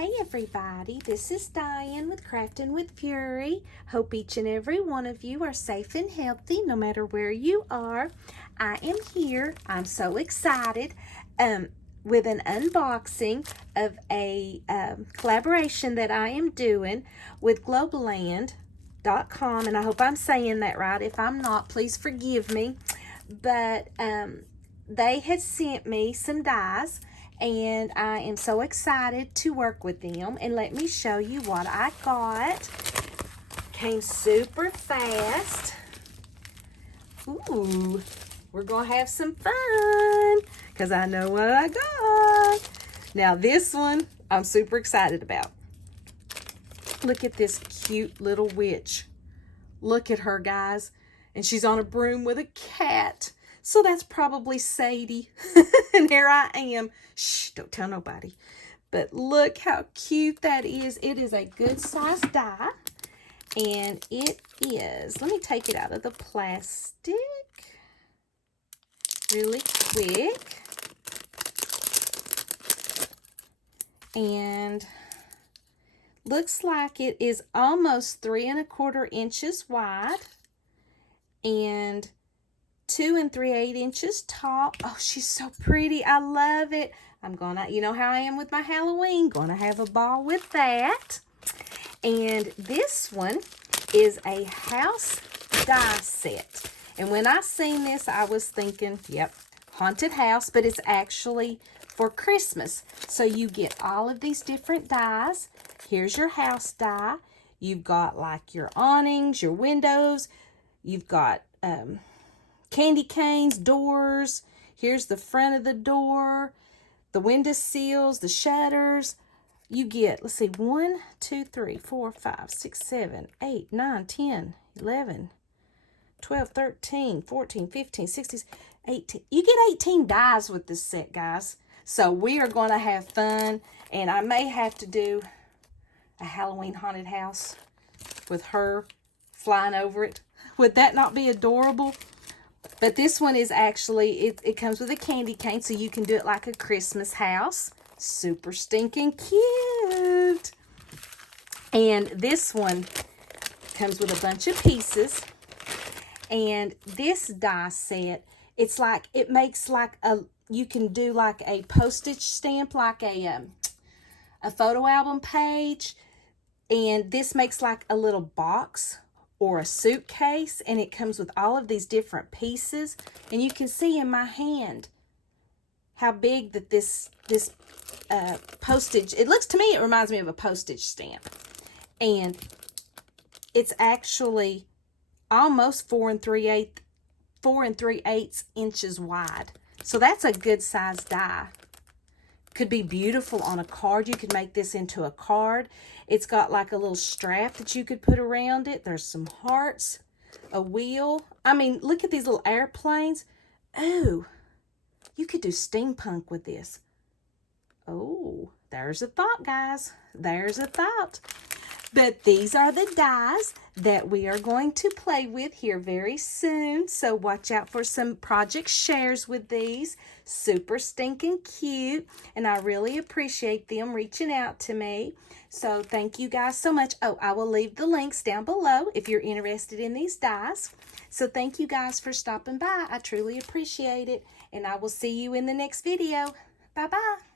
Hey everybody, this is Diane with Crafting with Fury. Hope each and every one of you are safe and healthy no matter where you are. I am here, I'm so excited, with an unboxing of a collaboration that I am doing with Globleland.com, and I hope I'm saying that right. If I'm not, please forgive me. But they had sent me some dies, and I am so excited to work with them. And let me show you what I got. Came super fast. Ooh, we're going to have some fun because I know what I got. Now this one I'm super excited about. Look at this cute little witch. Look at her, guys. And she's on a broom with a cat. So that's probably Sadie. And here I am. Shh, don't tell nobody. But look how cute that is. It is a good size die. And it is, let me take it out of the plastic really quick. And looks like it is almost 3 1/4 inches wide and 2 3/8 inches tall. Oh, she's so pretty. I love it. I'm gonna, you know how I am with my Halloween, gonna have a ball with that. And this one is a house die set. And when I seen this, I was thinking, yep, haunted house, but it's actually for Christmas. So you get all of these different dies. Here's your house die. You've got like your awnings, your windows. You've got candy canes, doors. Here's the front of the door, the window sills, the shutters. You get, let's see, 1, 2, 3, 4, 5, 6, 7, 8, 9, 10, 11, 12, 13, 14, 15, 16, 18. You get 18 dies with this set, guys. So we are going to have fun. And I may have to do a Halloween haunted house with her flying over it. Would that not be adorable? But this one is actually, it comes with a candy cane, so you can do it like a Christmas house. Super stinking cute. And this one comes with a bunch of pieces. And this die set, it's like, it makes like a, you can do like a postage stamp, like a photo album page. And this makes like a little box or a suitcase, and it comes with all of these different pieces. And you can see in my hand how big that this postage, it looks to me, it reminds me of a postage stamp. And it's actually almost 4 3/8 inches wide. So that's a good size die. Could be beautiful on a card. You could make this into a card. It's got like a little strap that you could put around it. There's some hearts, a wheel. I mean, look at these little airplanes. Oh, you could do steampunk with this. Oh, there's a thought, guys. There's a thought. But these are the dies that we are going to play with here very soon. So watch out for some project shares with these. Super stinking cute. And I really appreciate them reaching out to me. So thank you guys so much. Oh, I will leave the links down below if you're interested in these dies. So thank you guys for stopping by. I truly appreciate it. And I will see you in the next video. Bye-bye.